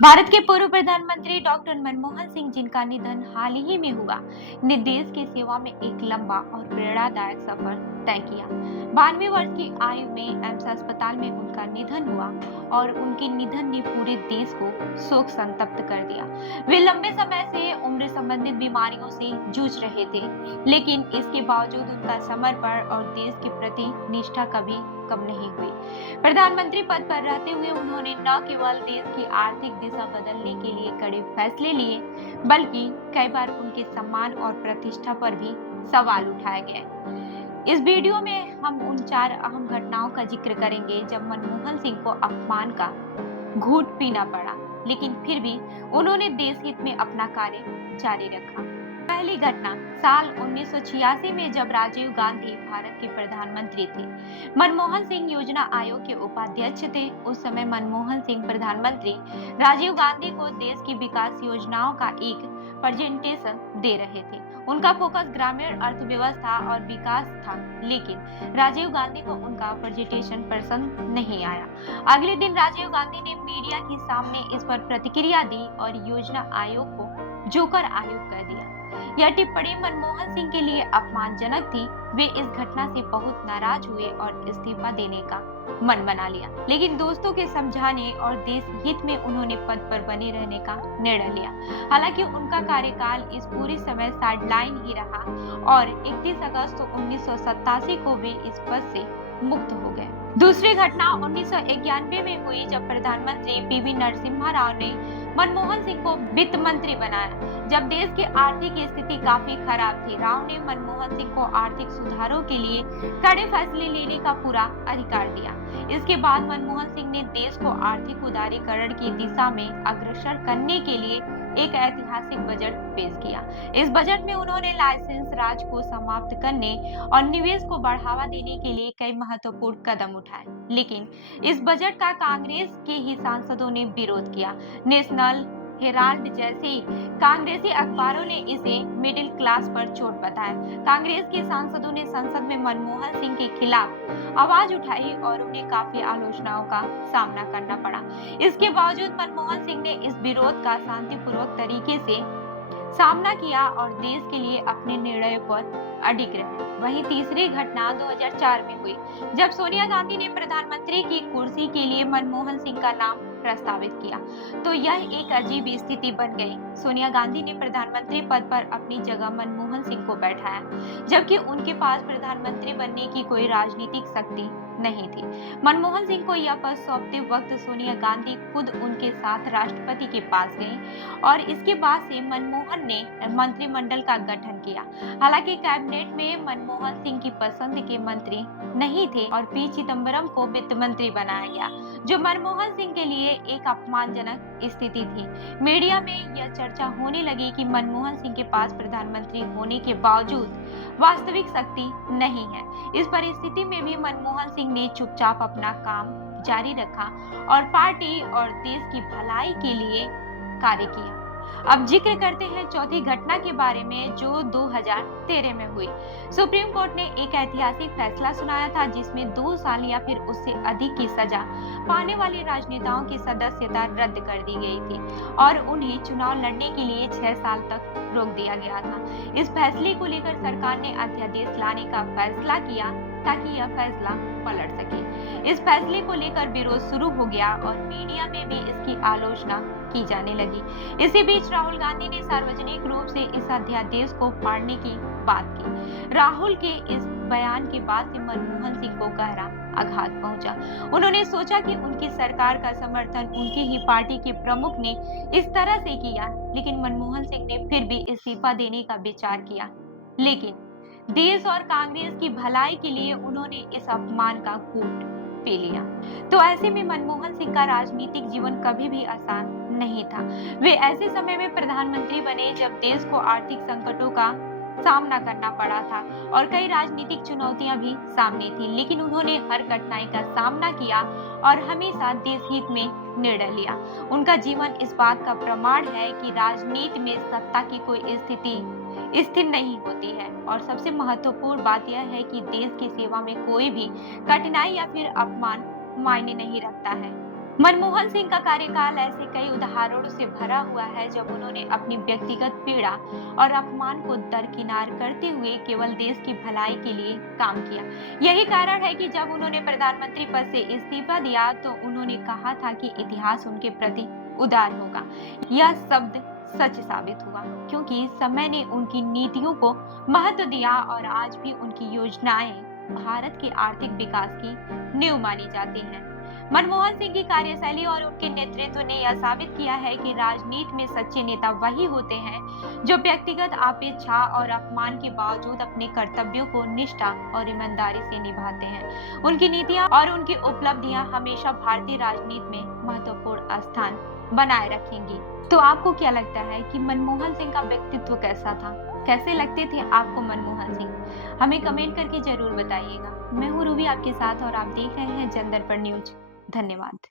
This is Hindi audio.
भारत के पूर्व प्रधानमंत्री डॉक्टर मनमोहन सिंह, जिनका निधन हाल ही में हुआ, ने देश की सेवा में एक लंबा और प्रेरणादायक सफर तय किया। 92 वर्ष की आयु में एम्स अस्पताल में उनका निधन हुआ और उनके निधन ने पूरे देश को शोक संतप्त कर दिया। वे लंबे समय से उम्र संबंधित बीमारियों से जूझ रहे थे, लेकिन इसके बावजूद उनका समर्पण और देश के प्रति निष्ठा कभी कम नहीं हुई। प्रधानमंत्री पद पर रहते हुए उन्होंने न केवल देश की आर्थिक दिशा बदलने के लिए कड़े फैसले लिए, बल्कि कई बार उनके सम्मान और प्रतिष्ठा पर भी सवाल उठाए गए। इस वीडियो में हम उन 4 अहम घटनाओं का जिक्र करेंगे जब मनमोहन सिंह को अपमान का घूंट पीना पड़ा, लेकिन फिर भी उन्होंने देश हित में अपना कार्य जारी रखा। पहली घटना साल 1986 में, जब राजीव गांधी भारत के प्रधानमंत्री थे। मनमोहन सिंह योजना आयोग के उपाध्यक्ष थे। उस समय मनमोहन सिंह प्रधानमंत्री राजीव गांधी को देश की विकास योजनाओं का एक प्रेजेंटेशन दे रहे थे। उनका फोकस ग्रामीण अर्थव्यवस्था और विकास था, लेकिन राजीव गांधी को उनका प्रेजेंटेशन पसंद नहीं आया। अगले दिन राजीव गांधी ने मीडिया के सामने इस पर प्रतिक्रिया दी और योजना आयोग को जोकर आयोग कर दिया। यह टिप्पणी मनमोहन सिंह के लिए अपमानजनक थी। वे इस घटना से बहुत नाराज हुए और इस्तीफा देने का मन बना लिया, लेकिन दोस्तों के समझाने और देश हित में उन्होंने पद पर बने रहने का निर्णय लिया। हालांकि उनका कार्यकाल इस पूरी समय साइडलाइन ही रहा और 31 अगस्त 1987 को वे इस पद से मुक्त हो गए। दूसरी घटना 1991 में हुई, जब प्रधानमंत्री पीवी नरसिम्हा राव ने मनमोहन सिंह को वित्त मंत्री बनाया। जब देश की आर्थिक स्थिति काफी खराब थी, राव ने मनमोहन सिंह को आर्थिक सुधारों के लिए कड़े फैसले लेने का पूरा अधिकार दिया। इसके बाद मनमोहन सिंह ने देश को आर्थिक उदारीकरण की दिशा में अग्रसर करने के लिए एक ऐतिहासिक बजट पेश किया। इस बजट में उन्होंने लाइसेंस राज को समाप्त करने और निवेश को बढ़ावा देने के लिए कई महत्वपूर्ण कदम उठाए, लेकिन इस बजट का कांग्रेस के ही सांसदों ने विरोध किया। नेशनल हेराल्ड जैसे कांग्रेसी अखबारों ने इसे मिडिल क्लास पर चोट बताया। कांग्रेस के सांसदों ने संसद में मनमोहन सिंह के खिलाफ आवाज उठाई और उन्हें काफी आलोचनाओं का सामना करना पड़ा। इसके बावजूद मनमोहन सिंह ने इस विरोध का शांतिपूर्वक तरीके से सामना किया और देश के लिए अपने निर्णय पर अडिग रहे। वहीं तीसरी घटना 2004 में हुई, जब सोनिया गांधी ने प्रधानमंत्री की कुर्सी के लिए मनमोहन सिंह का नाम प्रस्तावित किया, तो यह एक अजीब स्थिति बन गई। सोनिया गांधी ने प्रधानमंत्री पद पर अपनी जगह मनमोहन सिंह को बैठाया, जबकि उनके पास प्रधानमंत्री बनने की कोई राजनीतिक शक्ति नहीं थी। मनमोहन सिंह को यह पद सौंपते वक्त सोनिया गांधी खुद उनके साथ राष्ट्रपति के पास गईं और इसके बाद से मनमोहन ने मंत्रिमंडल का गठन किया। हालांकि कैबिनेट में मनमोहन सिंह की पसंद के मंत्री नहीं थे और पी चिदम्बरम को वित्त मंत्री बनाया गया, जो मनमोहन सिंह के लिए एक अपमानजनक स्थिति थी। मीडिया में यह चर्चा होने लगी कि मनमोहन सिंह के पास प्रधानमंत्री होने के बावजूद वास्तविक शक्ति नहीं है। इस परिस्थिति में भी मनमोहन सिंह ने चुपचाप अपना काम जारी रखा और पार्टी और देश की भलाई के लिए कार्य किया। अब जिक्र करते हैं चौथी घटना के बारे में, जो 2013 में हुई। सुप्रीम कोर्ट ने एक ऐतिहासिक फैसला सुनाया था, जिसमें 2 साल या फिर उससे अधिक की सजा पाने वाले राजनेताओं की सदस्यता रद्द कर दी गई थी और उन्हें चुनाव लड़ने के लिए 6 साल तक रोक दिया गया था। इस फैसले को लेकर सरकार ने अध्यादेश लाने का फैसला किया ताकि यह फैसला पलट सके। इस फैसले को लेकर विरोध शुरू हो गया और मीडिया में भी इसकी आलोचना की जाने लगी। इसी बीच राहुल गांधी ने सार्वजनिक रूप से इस अध्यादेश को फाड़ने की बात की। राहुल के इस बयान के बाद से मनमोहन सिंह को गहरा आघात पहुंचा। उन्होंने सोचा कि उनकी सरकार का समर्थन उनकी ही पार्टी के प्रमुख ने इस तरह से किया, लेकिन मनमोहन सिंह ने फिर भी इस्तीफा देने का विचार किया। लेकिन देश और कांग्रेस की भलाई के लिए उन्होंने इस अपमान का घूंट पी लिया। तो ऐसे में मनमोहन सिंह का राजनीतिक जीवन कभी भी आसान नहीं था। वे ऐसे समय में प्रधानमंत्री बने जब देश को आर्थिक संकटों का सामना करना पड़ा था और कई राजनीतिक चुनौतियां भी सामने थी, लेकिन उन्होंने हर कठिनाई का सामना किया और हमेशा देश हित में निर्णय लिया। उनका जीवन इस बात का प्रमाण है कि राजनीति में सत्ता की कोई स्थिति स्थिर नहीं होती है और सबसे महत्वपूर्ण बात यह है कि देश की सेवा में कोई भी कठिनाई या फिर अपमान मायने नहीं रखता है। मनमोहन सिंह का कार्यकाल ऐसे कई उदाहरणों से भरा हुआ है जब उन्होंने अपनी व्यक्तिगत पीड़ा और अपमान को दरकिनार करते हुए केवल देश की भलाई के लिए काम किया। यही कारण है कि जब उन्होंने प्रधानमंत्री पद से इस्तीफा दिया तो उन्होंने कहा था कि इतिहास उनके प्रति उदार होगा। यह शब्द सच साबित हुआ क्योंकि समय ने उनकी नीतियों को महत्व दिया और आज भी उनकी योजनाएं भारत के आर्थिक विकास की नींव मानी जाती हैं। मनमोहन सिंह की कार्यशैली और उनके नेतृत्व ने यह साबित किया है कि राजनीति में सच्चे नेता वही होते हैं जो व्यक्तिगत अपेक्षा और अपमान के बावजूद अपने कर्तव्यों को निष्ठा और ईमानदारी से निभाते हैं। उनकी नीतियां और उनकी उपलब्धियां हमेशा भारतीय राजनीति में महत्वपूर्ण स्थान बनाए रखेंगी। तो आपको क्या लगता है कि मनमोहन सिंह का व्यक्तित्व कैसा था? कैसे लगते थे आपको मनमोहन सिंह? हमें कमेंट करके जरूर बताइएगा। मैं हूँ रूबी आपके साथ और आप देख रहे हैं जन दर्पण न्यूज। धन्यवाद।